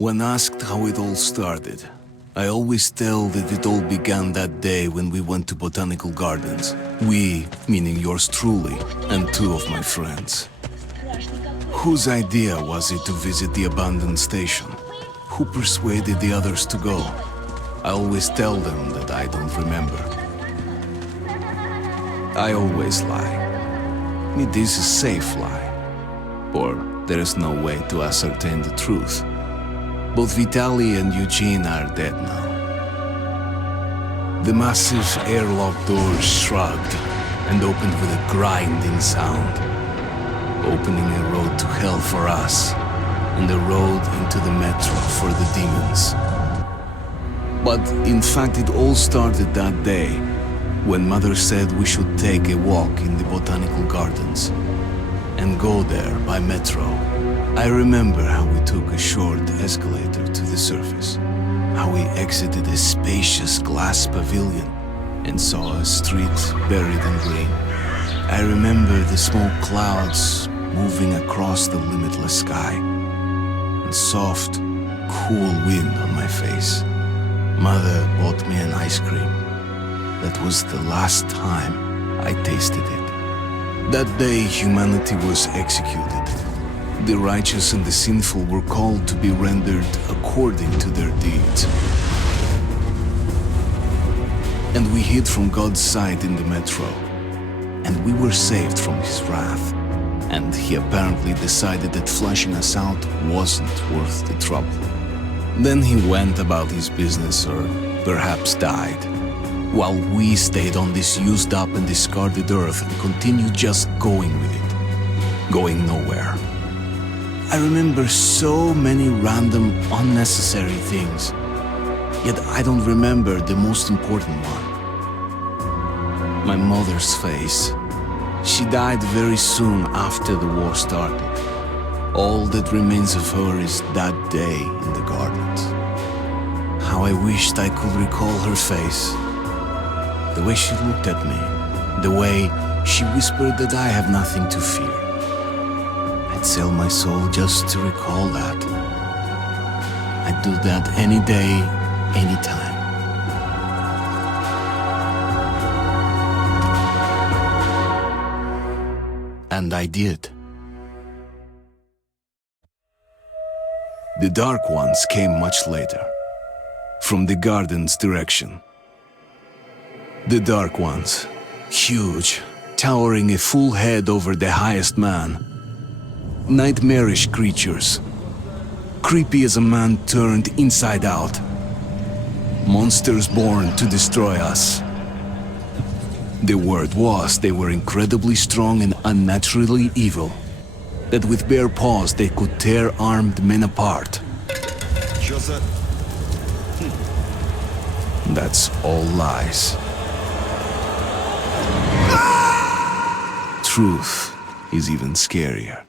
When asked how it all started, I always tell that it all began that day when we went to botanical gardens. We, meaning yours truly, and two of my friends. Whose idea was it to visit the abandoned station? Who persuaded the others to go? I always tell them that I don't remember. I always lie. It is a safe lie. Or there is no way to ascertain the truth. Both Vitaly and Eugene are dead now. The massive airlock doors shrugged and opened with a grinding sound, opening a road to hell for us and a road into the metro for the demons. But in fact, it all started that day when Mother said we should take a walk in the botanical gardens and go there by metro. I remember how we took a short escalator to the surface, how we exited a spacious glass pavilion and saw a street buried in green. I remember the smoke clouds moving across the limitless sky and soft, cool wind on my face. Mother bought me an ice cream. That was the last time I tasted it. That day, humanity was executed. The righteous and the sinful were called to be rendered according to their deeds. And we hid from God's sight in the metro. And we were saved from his wrath. And he apparently decided that flashing us out wasn't worth the trouble. Then he went about his business, or perhaps died, while we stayed on this used up and discarded earth and continued just going with it, going nowhere. I remember so many random, unnecessary things, yet I don't remember the most important one. My mother's face. She died very soon after the war started. All that remains of her is that day in the gardens. How I wished I could recall her face. The way she looked at me, the way she whispered that I have nothing to fear. I'd sell my soul just to recall that. I'd do that any day, any time. And I did. The Dark Ones came much later, from the garden's direction. The Dark Ones, huge, towering a full head over the highest man. Nightmarish creatures, creepy as a man turned inside out. Monsters born to destroy us. The word was they were incredibly strong and unnaturally evil, that with bare paws they could tear armed men apart. That's all lies. Truth is even scarier.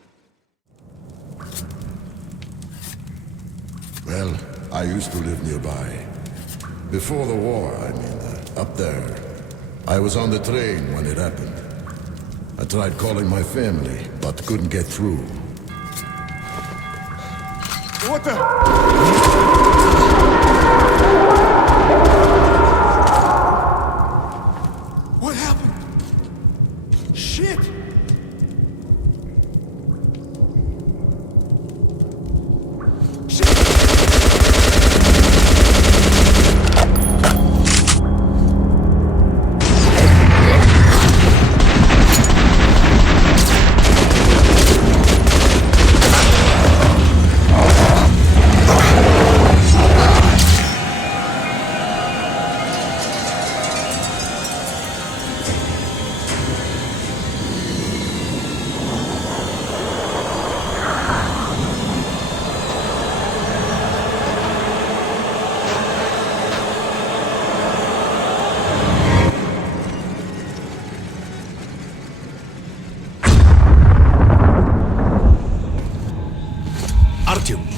Well, I used to live nearby. Before the war, up there. I was on the train when it happened. I tried calling my family, but couldn't get through. What the? What happened? Shit!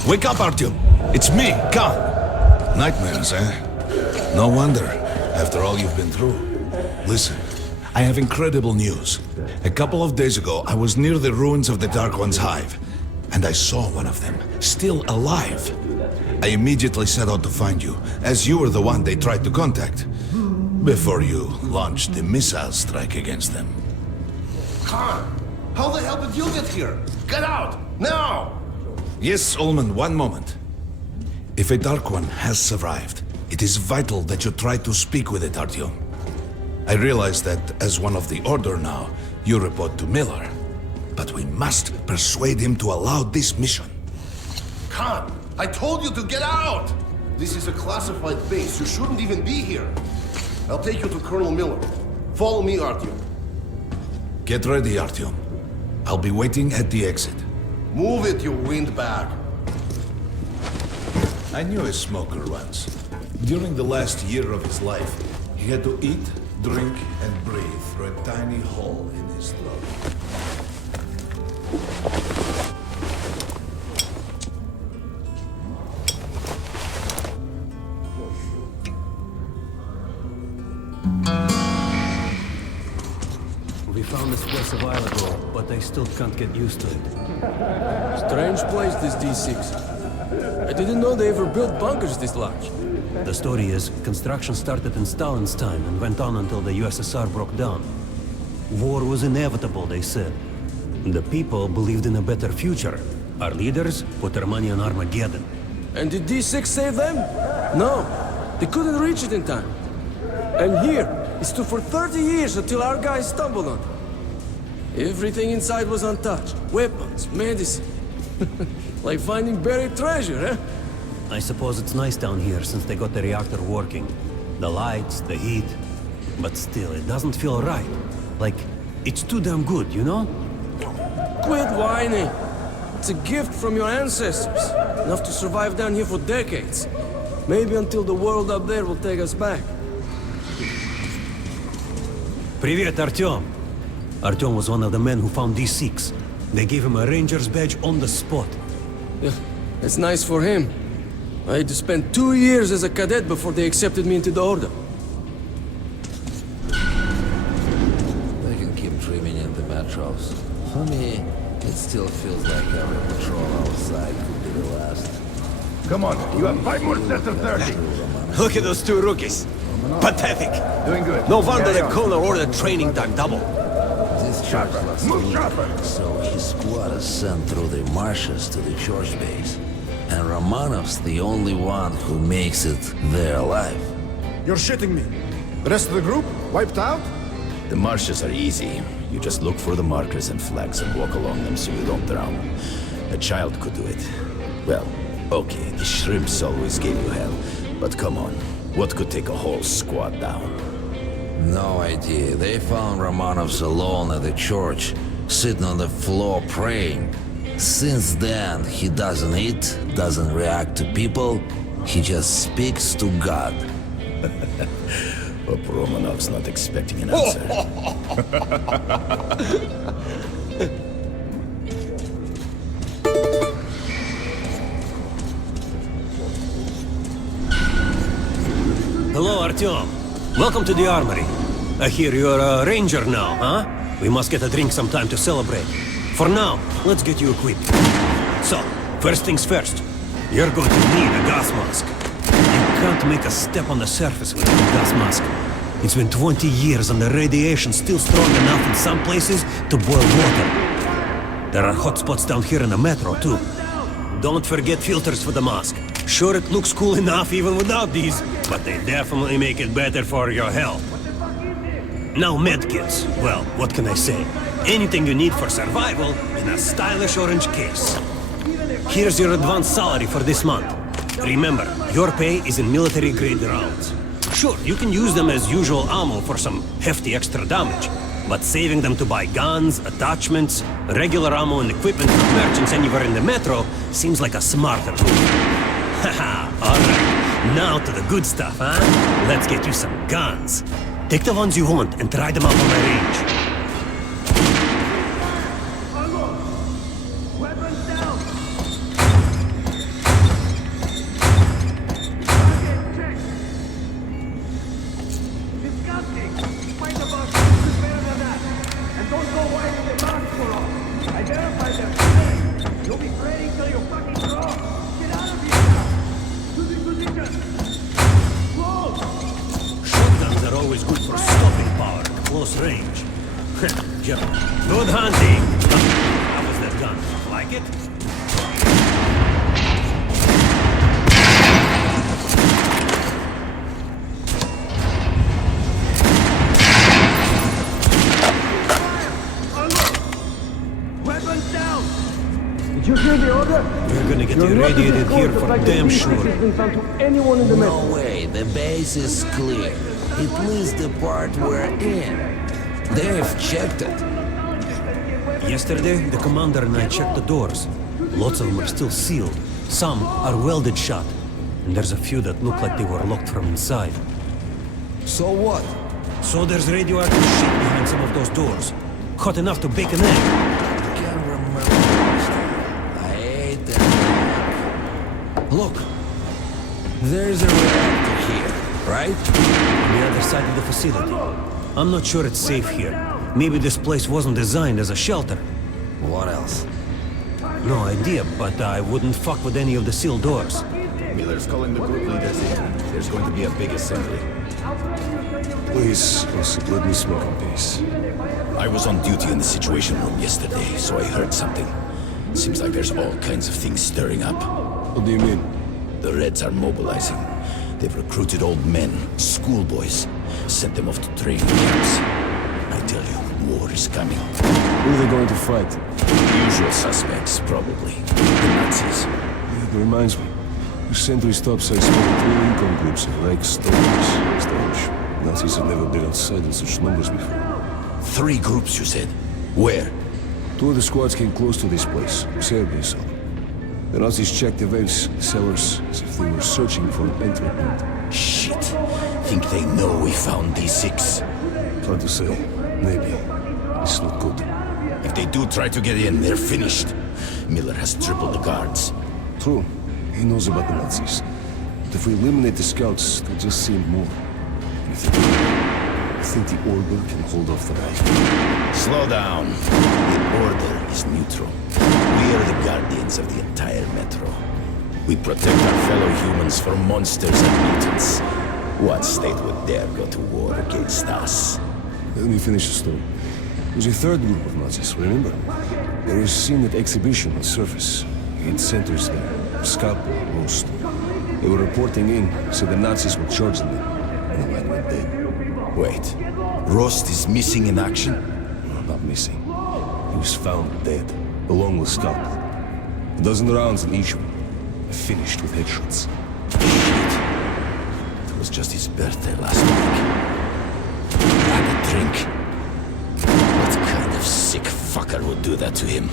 Wake up, Artyom! It's me, Khan! Nightmares, eh? No wonder, after all you've been through. Listen, I have incredible news. A couple of days ago, I was near the ruins of the Dark One's hive, and I saw one of them, still alive. I immediately set out to find you, as you were the one they tried to contact. Before you launched the missile strike against them. Khan, how the hell did you get here? Get out, now! Yes, Ullman, one moment. If a Dark One has survived, it is vital that you try to speak with it, Artyom. I realize that as one of the Order now, you report to Miller. But we must persuade him to allow this mission. Khan, I told you to get out! This is a classified base. You shouldn't even be here. I'll take you to Colonel Miller. Follow me, Artyom. Get ready, Artyom. I'll be waiting at the exit. Move it, you windbag. I knew a smoker once. During the last year of his life, he had to eat, drink, and breathe through a tiny hole in his throat. We found this place a while ago, but I still can't get used to it. Strange place, this D6. I didn't know they ever built bunkers this large. The story is, construction started in Stalin's time and went on until the USSR broke down. War was inevitable, they said. The people believed in a better future. Our leaders put their money on Armageddon. And did D6 save them? No, they couldn't reach it in time. And here, it stood for 30 years until our guys stumbled on it. Everything inside was untouched. Weapons, medicine. Like finding buried treasure, eh? I suppose it's nice down here since they got the reactor working. The lights, the heat. But still, it doesn't feel right. Like, it's too damn good, you know? Quit whining. It's a gift from your ancestors. Enough to survive down here for decades. Maybe until the world up there will take us back. Привет, Artyom. Artyom was one of the men who found D6. They gave him a ranger's badge on the spot. Yeah, it's nice for him. I had to spend 2 years as a cadet before they accepted me into the Order. They can keep dreaming in the metros. For me, it still feels like every patrol outside could be the last. Come on, you have 5 more sets of 30. Look at those two rookies. Pathetic. Doing good. No wonder Carry the on. Colonel ordered training time double. This church lost the Move leader, sharper. so his squad is sent through the marshes to the church base. And Romanov's the only one who makes it there alive. You're shitting me. The rest of the group wiped out? The marshes are easy. You just look for the markers and flags and walk along them so you don't drown. A child could do it. Well, okay, the shrimps always gave you hell. But come on, what could take a whole squad down? No idea. They found Romanov's alone at the church, sitting on the floor praying. Since then, he doesn't eat, doesn't react to people, he just speaks to God. Hope Romanov's not expecting an answer. Hello, Artyom. Welcome to the armory. I hear you're a ranger now, huh? We must get a drink sometime to celebrate. For now, let's get you equipped. So, first things first. You're going to need a gas mask. You can't make a step on the surface without a gas mask. It's been 20 years and the radiation's still strong enough in some places to boil water. There are hot spots down here in the metro, too. Don't forget filters for the mask. Sure, it looks cool enough even without these, but they definitely make it better for your health. Now medkits. Well, what can I say? Anything you need for survival in a stylish orange case. Here's your advance salary for this month. Remember, your pay is in military-grade rounds. Sure, you can use them as usual ammo for some hefty extra damage, but saving them to buy guns, attachments, regular ammo and equipment from merchants anywhere in the metro seems like a smarter move. Haha, alright. Now to the good stuff, huh? Let's get you some guns. Take the ones you want and try them out on my range. close range. Good hunting! How was that gun? Like it? Weapons down! Did you hear the order? We're gonna get irradiated here for damn sure. Anyone in the No way, the base is clear. At least the part we're in. They've checked it. Yesterday, the commander and I checked the doors. Lots of them are still sealed. Some are welded shut. And there's a few that look like they were locked from inside. So what? So there's radioactive shit behind some of those doors. Hot enough to bake an egg. Can't remember last time. I ate that. Look, there's a reactor here, right? On the other side of the facility. I'm not sure it's safe here. Maybe this place wasn't designed as a shelter. What else? No idea, but I wouldn't fuck with any of the sealed doors. Miller's calling the group leaders in. There's going to be a big assembly. Please, Osip, let me smoke in peace. I was on duty in the Situation Room yesterday, so I heard something. Seems like there's all kinds of things stirring up. What do you mean? The Reds are mobilizing. They've recruited old men, schoolboys, sent them off to training camps. I tell you, war is coming. Who are they going to fight? Usual suspects, probably. The Nazis. It reminds me. The sentry stops I spotted 3 recon groups of Reich stalkers. Strange. Nazis have never been outside in such numbers before. 3 groups, you said? Where? 2 of the squads came close to this place. Serbia saw them. The Nazis checked the vents, the cellars, as if they were searching for an entry point. Shit. Think they know we found D6? Hard to say. Maybe. It's not good. If they do try to get in, they're finished. Miller has tripled the guards. True. He knows about the Nazis. But if we eliminate the scouts, they'll just send more. You think the Order can hold off the Reich? Slow down. The Order is neutral. We are the guardians of the entire metro. We protect our fellow humans from monsters and mutants. What state would dare go to war against us? Let me finish the story. There's a 3rd group of Nazis, remember? They were seen at exhibition on surface. He had centers there. Scalpel, Roast. They were reporting in, so the Nazis were charging them. And the man went dead. Wait. Rost is missing in action? No, not missing. He was found dead, along with Scalpel. A dozen rounds in each one. Finished with headshots. Shit. It was just his birthday last week. Grab a drink. What kind of sick fucker would do that to him?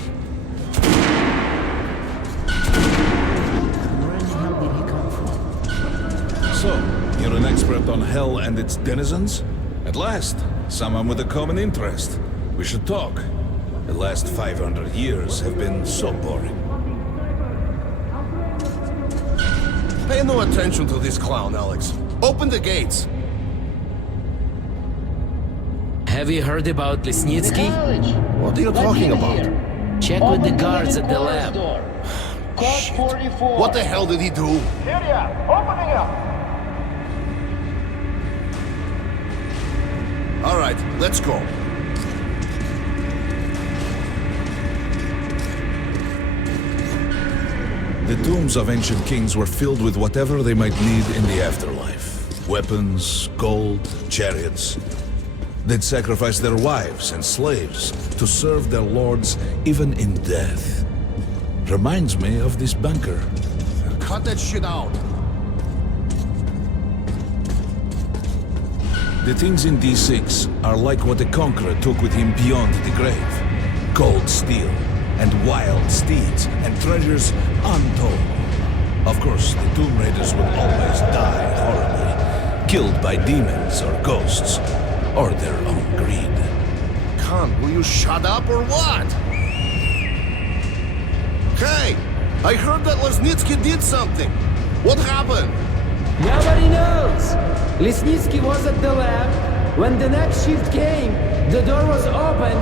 So, you're an expert on hell and its denizens? At last, someone with a common interest. We should talk. The last 500 years have been so boring. Pay no attention to this clown, Alex. Open the gates. Have you heard about Lesnitsky? What are you talking about? Check with the guards at the lab. Shit. What the hell did he do? Opening up! All right, let's go. The tombs of ancient kings were filled with whatever they might need in the afterlife. Weapons, gold, chariots. They'd sacrifice their wives and slaves to serve their lords even in death. Reminds me of this bunker. Cut that shit out. The things in D6 are like what the Conqueror took with him beyond the grave. Gold steel, and wild steeds, and treasures untold. Of course, the Tomb Raiders will always die horribly, killed by demons or ghosts, or their own greed. Khan, will you shut up or what? Hey, I heard that Lesnitsky did something. What happened? Nobody knows. Lesnitsky was at the lab. When the next shift came, the door was open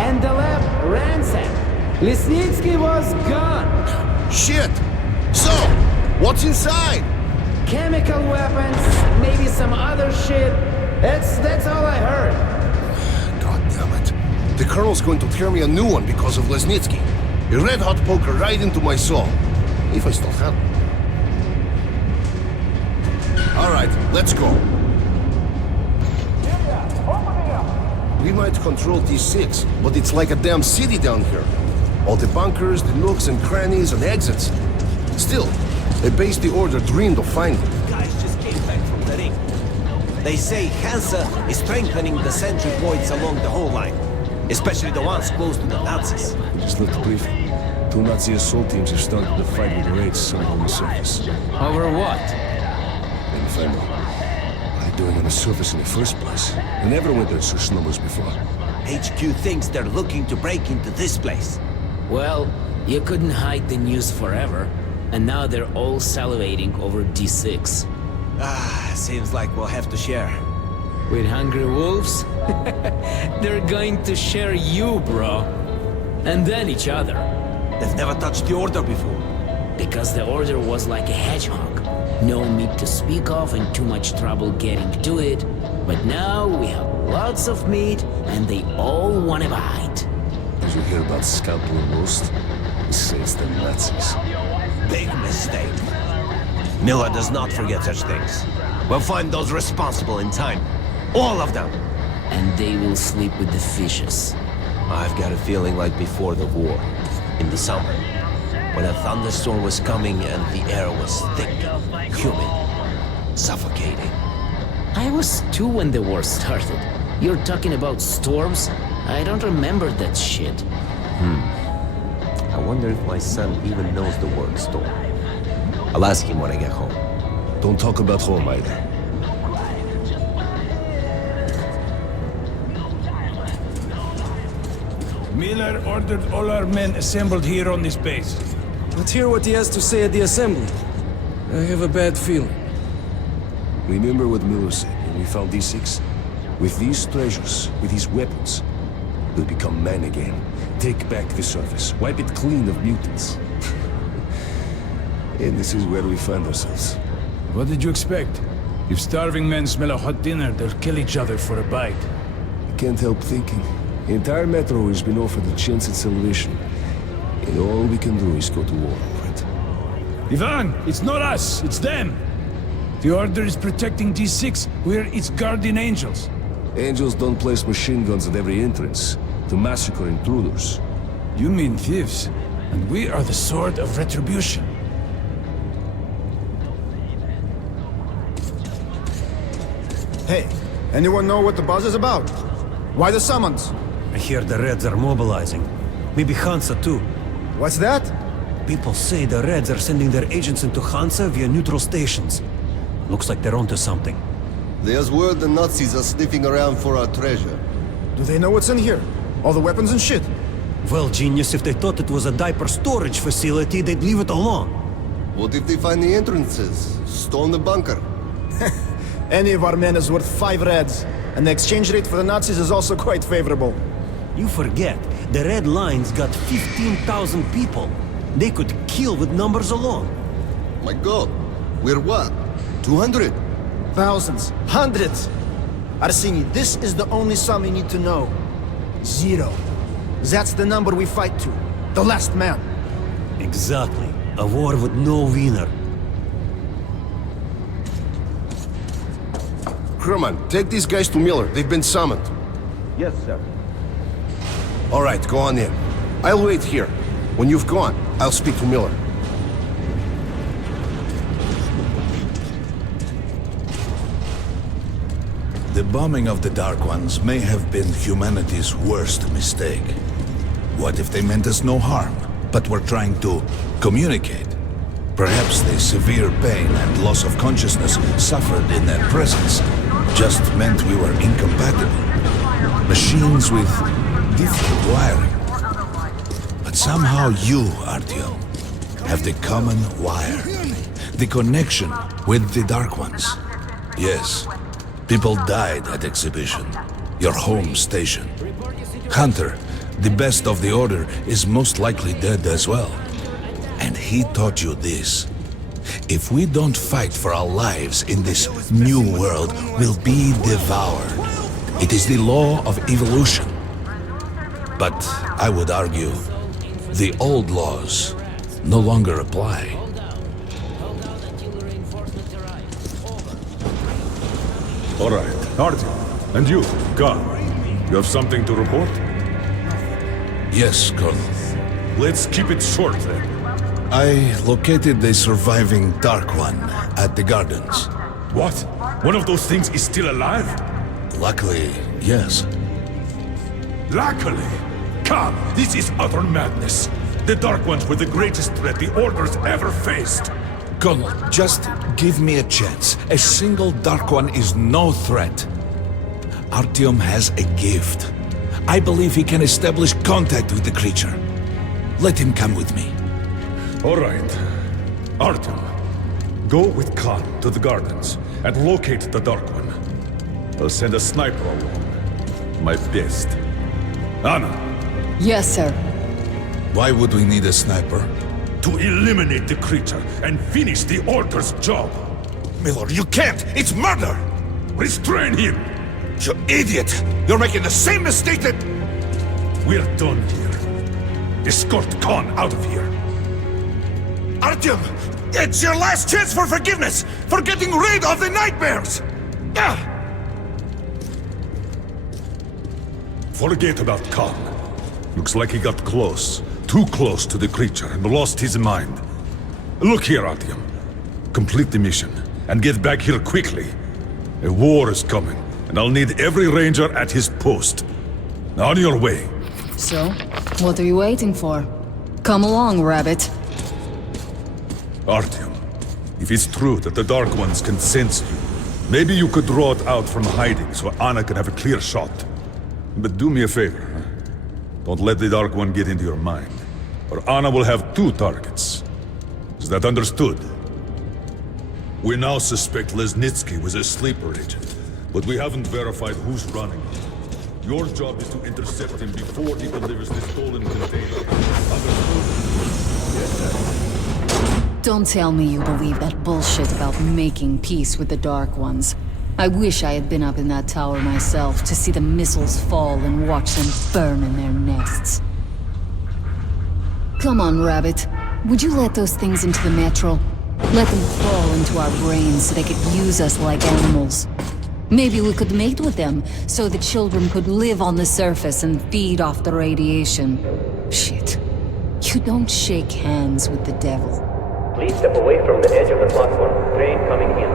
and the lab ransacked. Lesnitsky was gone. Shit! So, what's inside? Chemical weapons, maybe some other shit. That's all I heard. The Colonel's going to tear me a new one because of Lesnitsky. A red-hot poker right into my soul. If I still have it. Alright, let's go. We might control D6, but it's like a damn city down here. All the bunkers, the nooks and crannies and exits. Still, a base the Order dreamed of finding. Guys just came back from the ring. They say Hansa is strengthening the sentry points along the whole line, especially the ones close to the Nazis. Just left the briefing. 2 Nazi assault teams have started the fight with the raids somewhere on the surface. Over what? Then find out. What are they doing on the surface in the first place? They never went there in such numbers before. HQ thinks they're looking to break into this place. Well, you couldn't hide the news forever, and now they're all salivating over D6. Seems like we'll have to share. With hungry wolves? They're going to share you, bro. And then each other. They've never touched the Order before. Because the Order was like a hedgehog. No meat to speak of and too much trouble getting to it. But now we have lots of meat and they all want to bite. Did you hear about Scalpel and Roast? He says the Nazis. Big mistake. Miller does not forget such things. We'll find those responsible in time. All of them. And they will sleep with the fishes. I've got a feeling like before the war. In the summer. When a thunderstorm was coming and the air was thick, humid, suffocating. I was 2 when the war started. You're talking about storms? I don't remember that shit. I wonder if my son even knows the word storm. I'll ask him when I get home. Don't talk about home either. Miller ordered all our men assembled here on this base. Let's hear what he has to say at the assembly. I have a bad feeling. Remember what Miller said when we found D6? With these treasures, with these weapons, we'll become men again. Take back the surface, wipe it clean of mutants. And this is where we find ourselves. What did you expect? If starving men smell a hot dinner, they'll kill each other for a bite. I can't help thinking. The entire Metro has been offered a chance at salvation. And all we can do is go to war over it. Ivan, it's not us, it's them! The Order is protecting D6, we're its guardian angels. Angels don't place machine guns at every entrance to massacre intruders. You mean thieves, and we are the sword of retribution. Hey, anyone know what the buzz is about? Why the summons? I hear the Reds are mobilizing. Maybe Hansa too. What's that? People say the Reds are sending their agents into Hansa via neutral stations. Looks like they're onto something. There's word the Nazis are sniffing around for our treasure. Do they know what's in here? All the weapons and shit? Well, genius, if they thought it was a diaper storage facility, they'd leave it alone. What if they find the entrances? Storm the bunker? Any of our men is worth 5 Reds, and the exchange rate for the Nazis is also quite favorable. You forget, the Red Line's got 15,000 people. They could kill with numbers alone. My god, we're what? 200? Thousands, hundreds. Arseny, this is the only sum you need to know. 0. That's the number we fight to. The last man. Exactly. A war with no winner. Herman, take these guys to Miller. They've been summoned. Yes, sir. All right, go on in. I'll wait here. When you've gone, I'll speak to Miller. The bombing of the Dark Ones may have been humanity's worst mistake. What if they meant us no harm, but were trying to communicate? Perhaps the severe pain and loss of consciousness suffered in their presence just meant we were incompatible. Machines with different wiring. But somehow you, Artyom, have the common wire. The connection with the Dark Ones. Yes, people died at Exhibition, your home station. Hunter, the best of the Order, is most likely dead as well. And he taught you this. If we don't fight for our lives in this new world, we'll be devoured. It is the law of evolution. But I would argue the old laws no longer apply. All right, Artyom, and you, Khan, you have something to report? Yes, Colonel. Let's keep it short then. I located the surviving Dark One at the gardens. What? One of those things is still alive? Luckily, yes. Luckily? Khan, this is utter madness. The Dark Ones were the greatest threat the Order's ever faced. Colonel, just give me a chance. A single Dark One is no threat. Artyom has a gift. I believe he can establish contact with the creature. Let him come with me. All right. Artyom, go with Khan to the gardens and locate the Dark One. I'll send a sniper along. My best. Anna. Yes, sir. Why would we need a sniper? To eliminate the creature and finish the Order's job. Miller, you can't! It's murder! Restrain him! You idiot! You're making the same mistake that... We're done here. Escort Khan out of here. Artyom! It's your last chance for forgiveness! For getting rid of the nightmares! Forget about Khan. Looks like he got close. Too close to the creature and lost his mind. Look here, Artyom. Complete the mission and get back here quickly. A war is coming, and I'll need every ranger at his post. On your way. So, what are you waiting for? Come along, Rabbit. Artyom, if it's true that the Dark Ones can sense you, maybe you could draw it out from hiding so Anna can have a clear shot. But do me a favor, huh? Don't let the Dark One get into your mind, or Anna will have 2 targets. Is that understood? We now suspect Lesnitsky was a sleeper agent, but we haven't verified who's running him. Your job is to intercept him before he delivers the stolen container. Understood? Yes, sir. Don't tell me you believe that bullshit about making peace with the Dark Ones. I wish I had been up in that tower myself to see the missiles fall and watch them burn in their nests. Come on, Rabbit. Would you let those things into the metro? Let them crawl into our brains so they could use us like animals. Maybe we could mate with them, so the children could live on the surface and feed off the radiation. Shit. You don't shake hands with the devil. Please step away from the edge of the platform. Train coming in.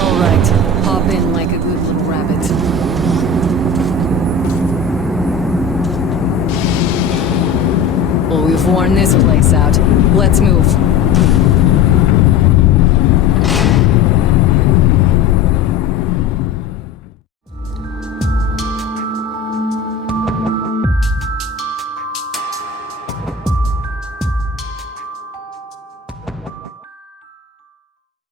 All right, hop in like a good little rabbit. Well, we've worn this place out. Let's move.